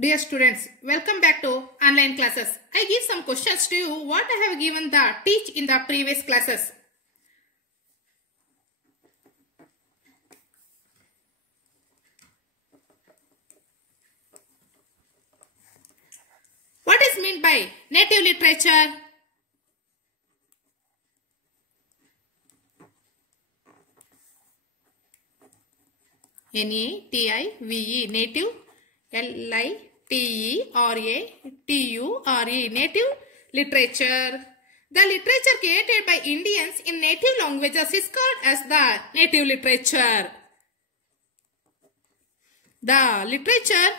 Dear students, welcome back to online classes. I give some questions to you what I have given the teach in the previous classes. What is meant by native literature? N-A-T-I-V-E, native, L-I-T-E-R-A-T-U-R-E, native literature. The literature created by Indians in native languages is called as the native literature. The literature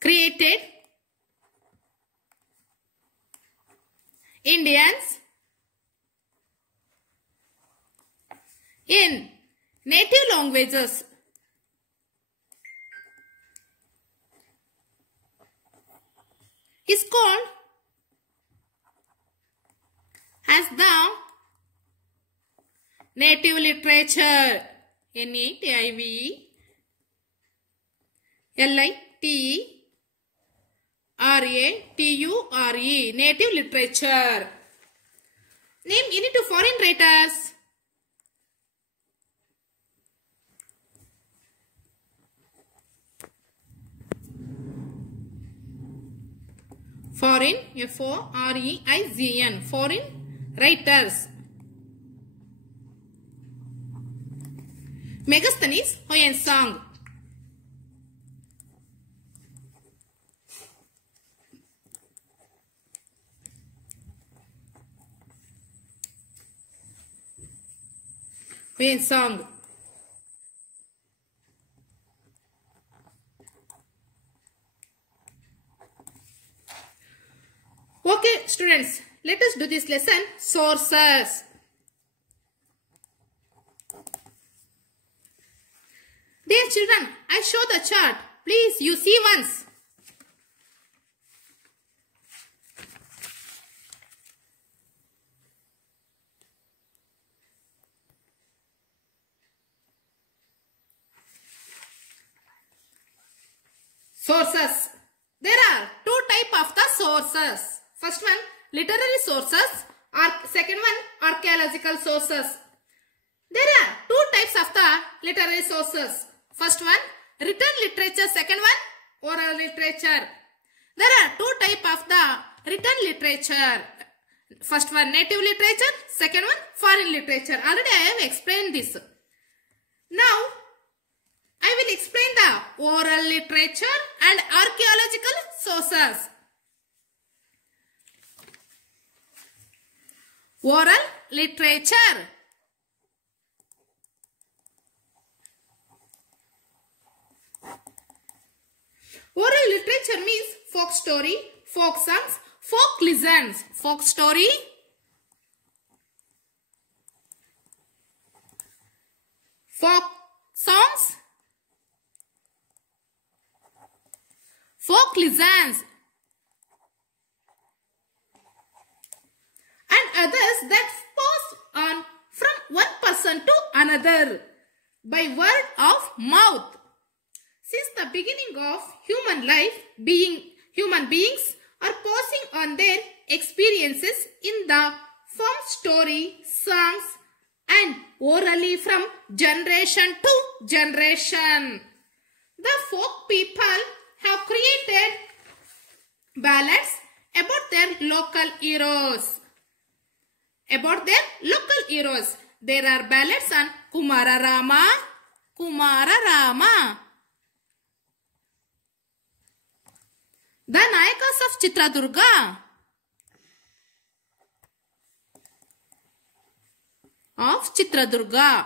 created Indians in native languages is called as the native literature. N-A-T-I-V-E L-I-T-E-R-A-T-U-R-E, native literature. Name any two foreign writers. Foreign, F-O-R-E-I-G-N, foreign writers. Megasthenes Hoyensang. Hoyensang. Okay, students, let us do this lesson. Sources. Dear children, I show the chart. Please, you see once. Sources. There are two types of the sources. First one, literary sources, or second one, archaeological sources. There are two types of the literary sources. First one, written literature. Second one, oral literature. There are two types of the written literature. First one, native literature. Second one, foreign literature. Already I have explained this. Now, I will explain the oral literature and archaeological sources. Oral literature. Oral literature means folk story, folk songs, folk legends. Folk story, folk songs, folk legends, and others that pass on from one person to another by word of mouth. Since the beginning of human life, human beings are passing on their experiences in the form story, songs, and orally from generation to generation. The folk people have created ballads about their local heroes. There are ballads on Kumara Rama, the Nayakas of Chitradurga,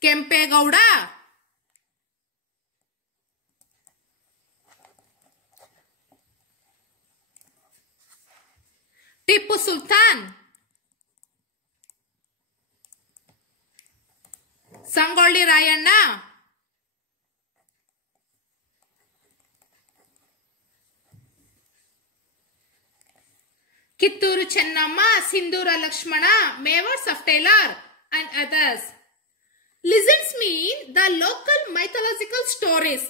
Kempegowda, Tipu Sultan, Sangolli Rayanna, Kitturu Chennamma, Sindhura Lakshmana, Mewards of Taylor and others. Legends mean the local mythological stories.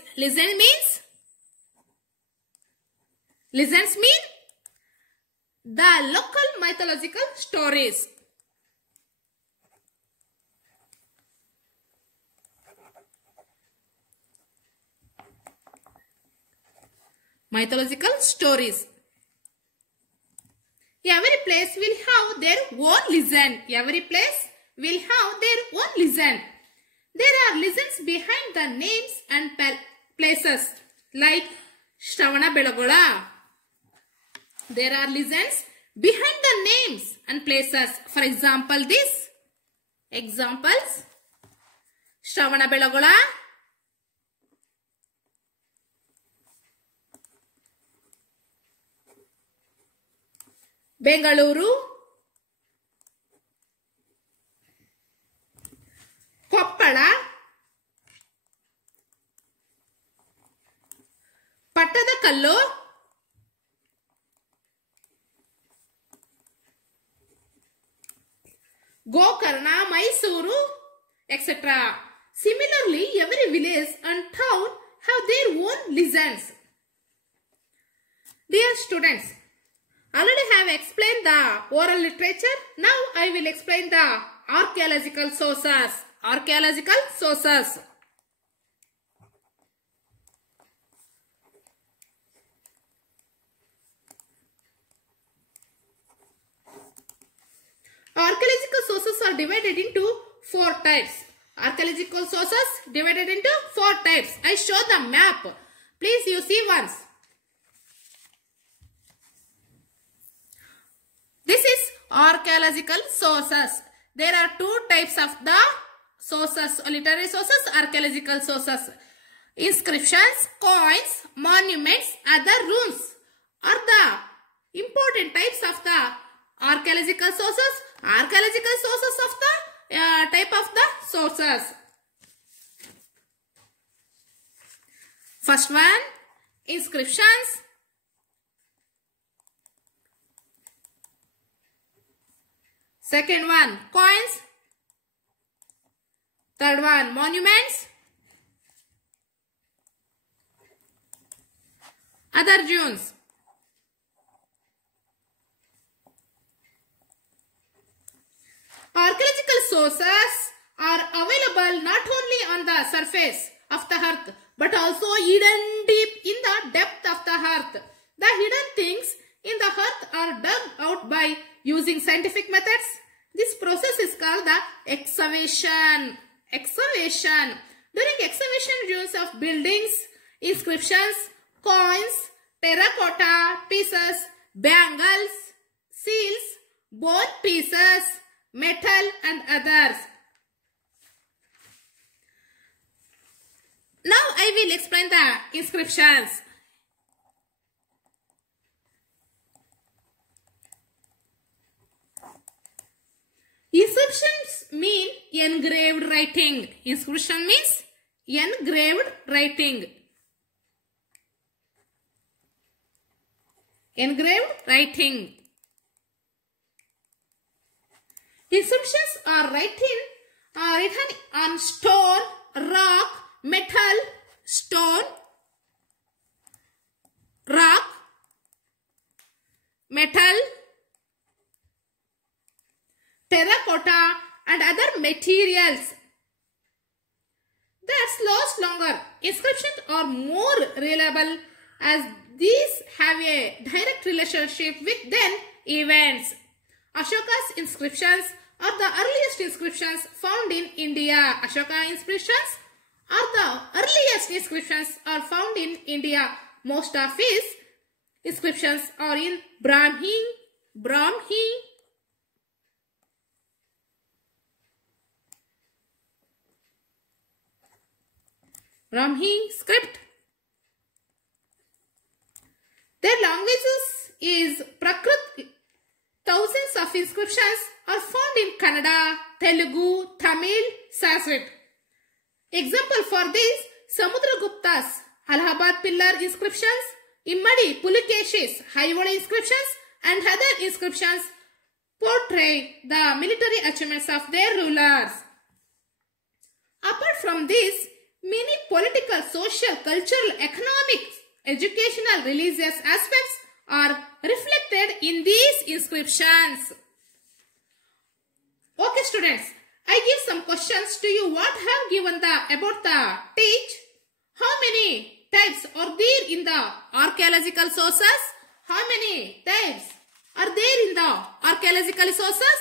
Legends mean the local mythological stories. Mythological stories. Every place will have their own legend. Every place will have their own legend. There are legends behind the names and places like Shravanabelagola. There are legends behind the names and places. For example, these examples: Shravanabelagola, Bengaluru, Koppala, Pattadakallu, Gokarna, Mysuru, etc. Similarly, every village and town have their own legends. Dear students, already have explained the oral literature. Now I will explain the archaeological sources. Archaeological sources. Archaeological sources are divided into 4 types. Archaeological sources divided into 4 types. I show the map. Please you see once. This is archaeological sources. There are 2 types of the sources: literary sources, archaeological sources. Inscriptions, coins, monuments, other ruins are the important types of the archaeological sources. Archaeological sources of the type of the sources. First one, inscriptions. Second one, coins. Third one, monuments. Other ruins. Archaeological sources are available not only on the surface of the earth but also hidden deep in the depth of the earth. The hidden things in the earth are dug out by using scientific methods. This process is called the excavation. During excavation, ruins of buildings, inscriptions, coins, terracotta pieces, bangles, seals, bone pieces, metal and others. Now I will explain the inscriptions. Inscriptions mean engraved writing. Inscription means engraved writing. Engraved writing. Inscriptions are written on stone, rock, metal, stone, rock, metal, terracotta and other materials that last longer. Inscriptions are more reliable as these have a direct relationship with then events. Ashoka's inscriptions are the earliest inscriptions found in India. Ashoka inscriptions are the earliest inscriptions are found in India. Most of his inscriptions are in Brahmi script. Their languages is Prakrit. Thousands of inscriptions are found in Kannada, Telugu, Tamil, Sanskrit. Example for this, Samudragupta's Allahabad pillar inscriptions, Immadi Pulikeshi's Aivada inscriptions and other inscriptions portray the military achievements of their rulers. Apart from this, many political, social, cultural, economic, educational, religious aspects are reflected in these inscriptions. Okay students, I give some questions to you. What have given about the teach? How many types are there in the archaeological sources? How many types are there in the archaeological sources?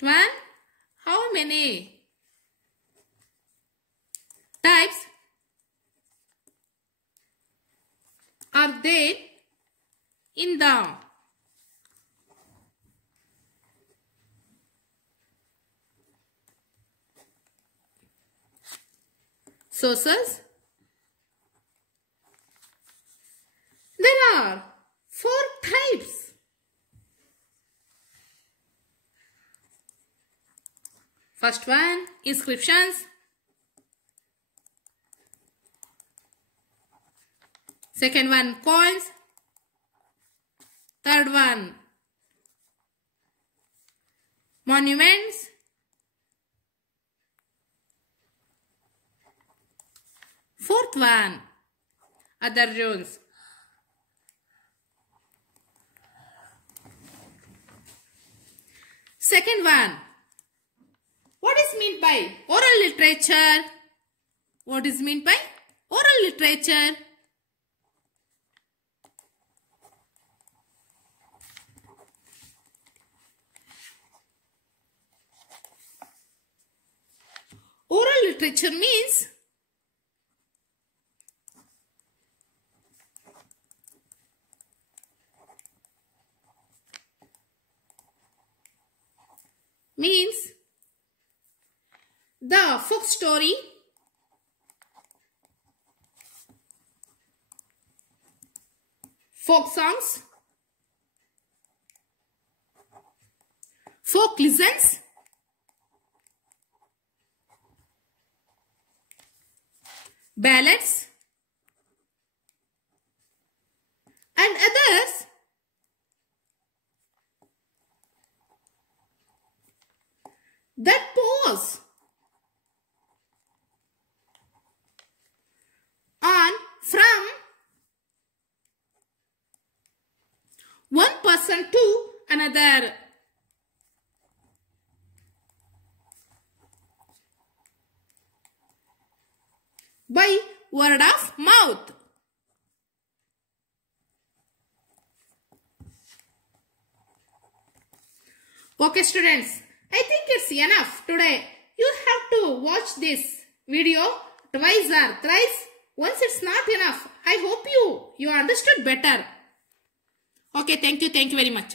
One. How many types are there in the sources? There are 4 types. First one, inscriptions. Second one, coins. Third one, monuments. Fourth one, other ruins. Second one, what is meant by oral literature? What is meant by oral literature? Oral literature means the folk story, folk songs, folk legends, ballads, and others that pose on from one person to another. By word of mouth. Okay students, I think it's enough today. You have to watch this video twice or thrice. Once it's not enough, I hope you understood better. Okay, thank you very much.